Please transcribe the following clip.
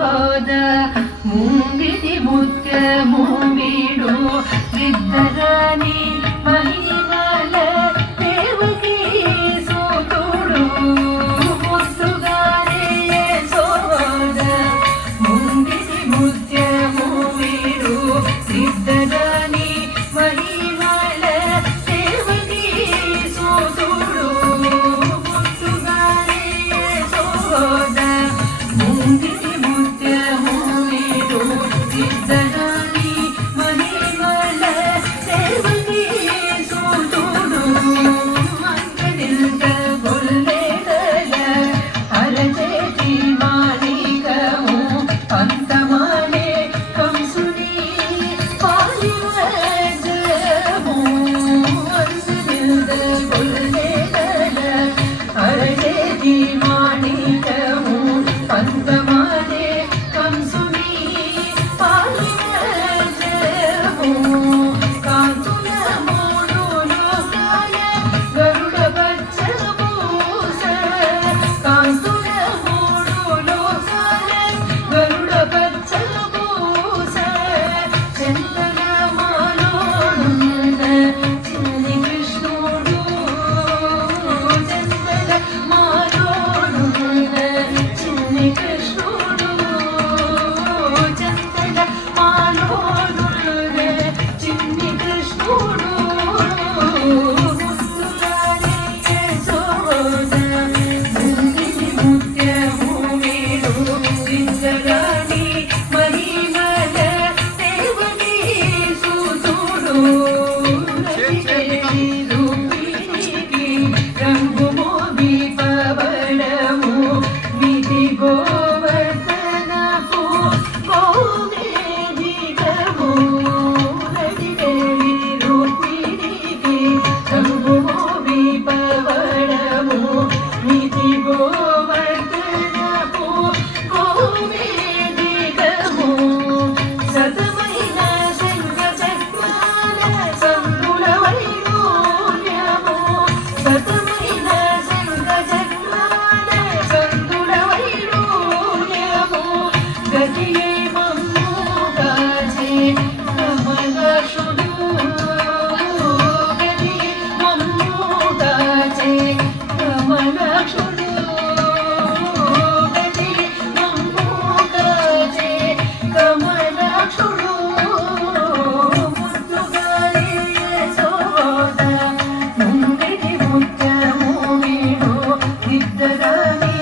ಯಶೋದ ಮುಂಗಿಸಿ ಮುತ್ಯಮು ಬೀಡು ಸಿದ್ಧರಾಣಿ ಮಹಿಮಲ ದೇವಕಿ ಸೋತುಡು ಮುತ್ತುಗಾರೆ ಯಶೋದ ಮುಂಗಿಸಿ ಮುತ್ಯಮು ಬೀಡು ಸಿದ್ಧರಾಣಿ ಮಹಿಮಲ ದೇವಕಿ ಸೋತುಡು ಮುತ್ತುಗಾರೆ ಯಶೋದ ಮುಂಗಿಸಿ ಮುತ್ಯಮು ಬೀಡು ಸಿದ್ಧರಾಣಿ ಮಹಿಮಲ ದೇವಕಿ ಸೋತುಡು ಮಂಗನಿಂದ ಗೊಲ್ಲೆದಲ ಅರಜೇತಿ ಮಾಲಿಕವು ಅಂತಮಾಲೆ ಕಂಸುನಿ ಪಾಲಿವಜಮು ಮಂಗನಿಂದ ಗೊಲ್ಲೆದಲ ಅರಜೇತಿ ಮಾಲಿಕವು ಅಂತಮಾಲೆ ಕಂಸುನಿ ಪಾಲಿವಜಮು ಕಾಂತುಲ ಮೂಡು ಲೋಕಾಯ ಗರುಡ ಬಚ್ಚಭೂಷ ಕಾಂತುಲ ಮೂಡು ಲೋಕಾಯ ಗರುಡ ಬಚ್ಚಭೂಷ ಚಂದನ ಮಾಲೋಡುಂದ ಚಿನ್ನಿ ಕೃಷ್ಣುಡು ಚಂದನ ಮಾಲೋಡುಂದ ಚಿನ್ನಿ ಕೃಷ್ಣುಡು ಚಂದನ ಮಾಲೋಡುಂದ ಚಿನ್ನಿ ಕೃಷ್ಣುಡು ಮುತ್ತುಗಾರೆ ಯಶೋದ ಮುಂಗಿಸಿ ಮುತ್ಯಮು ಬೀಡು ಸಿದ್ಧರಾಣಿ ಮಹಿಮಲ ದೇವಕಿ ಸೂತುಡು ರತಿದೇವಿ ರೂಪಿಣಿಗೆ ರಂಗು ಮೋದಿ ಪವಳವು ವಿಧಿ ಗೋವರ್ಧನವು ಗೋಮೇಧಿಕವು ರತಿದೇವಿ ರೂಪಿಣಿಗೆ ರಂಗು ಮೋದಿ ಪವಳವು ವಿಧಿ ಗೋವರ್ಧನವು ಗೋಮೇಧಿಕವು ಸತಮೈನ ಶಂಖ ಚಕ್ರಾಲ ಸಂಕುಲ ವೈಡೂರ್ಯವು ಸತಮೈನ ಶಂಖ ಚಕ್ರಾಲ ಸಂಕುಲ ವೈಡೂರ್ಯವು ಗತಿಯೇ ಮಮ್ಮೂಗಾಚೆ ಕಮಲಾಕ್ಷುಡು ಗತಿಯೇ ಮಮ್ಮೂಗಾಚೆ ಕಮಲಾಕ್ಷುಡು ಗತಿಯೇ ಮಮ್ಮೂಗಾಚೆ ಕಮಲಾಕ್ಷುಡು ಮುತ್ತುಗಾರೆ ಯಶೋದ ಮುಂಗಿಸಿ ಮುತ್ಯಮು ಬೀಡು ಸಿದ್ಧರಾಣಿ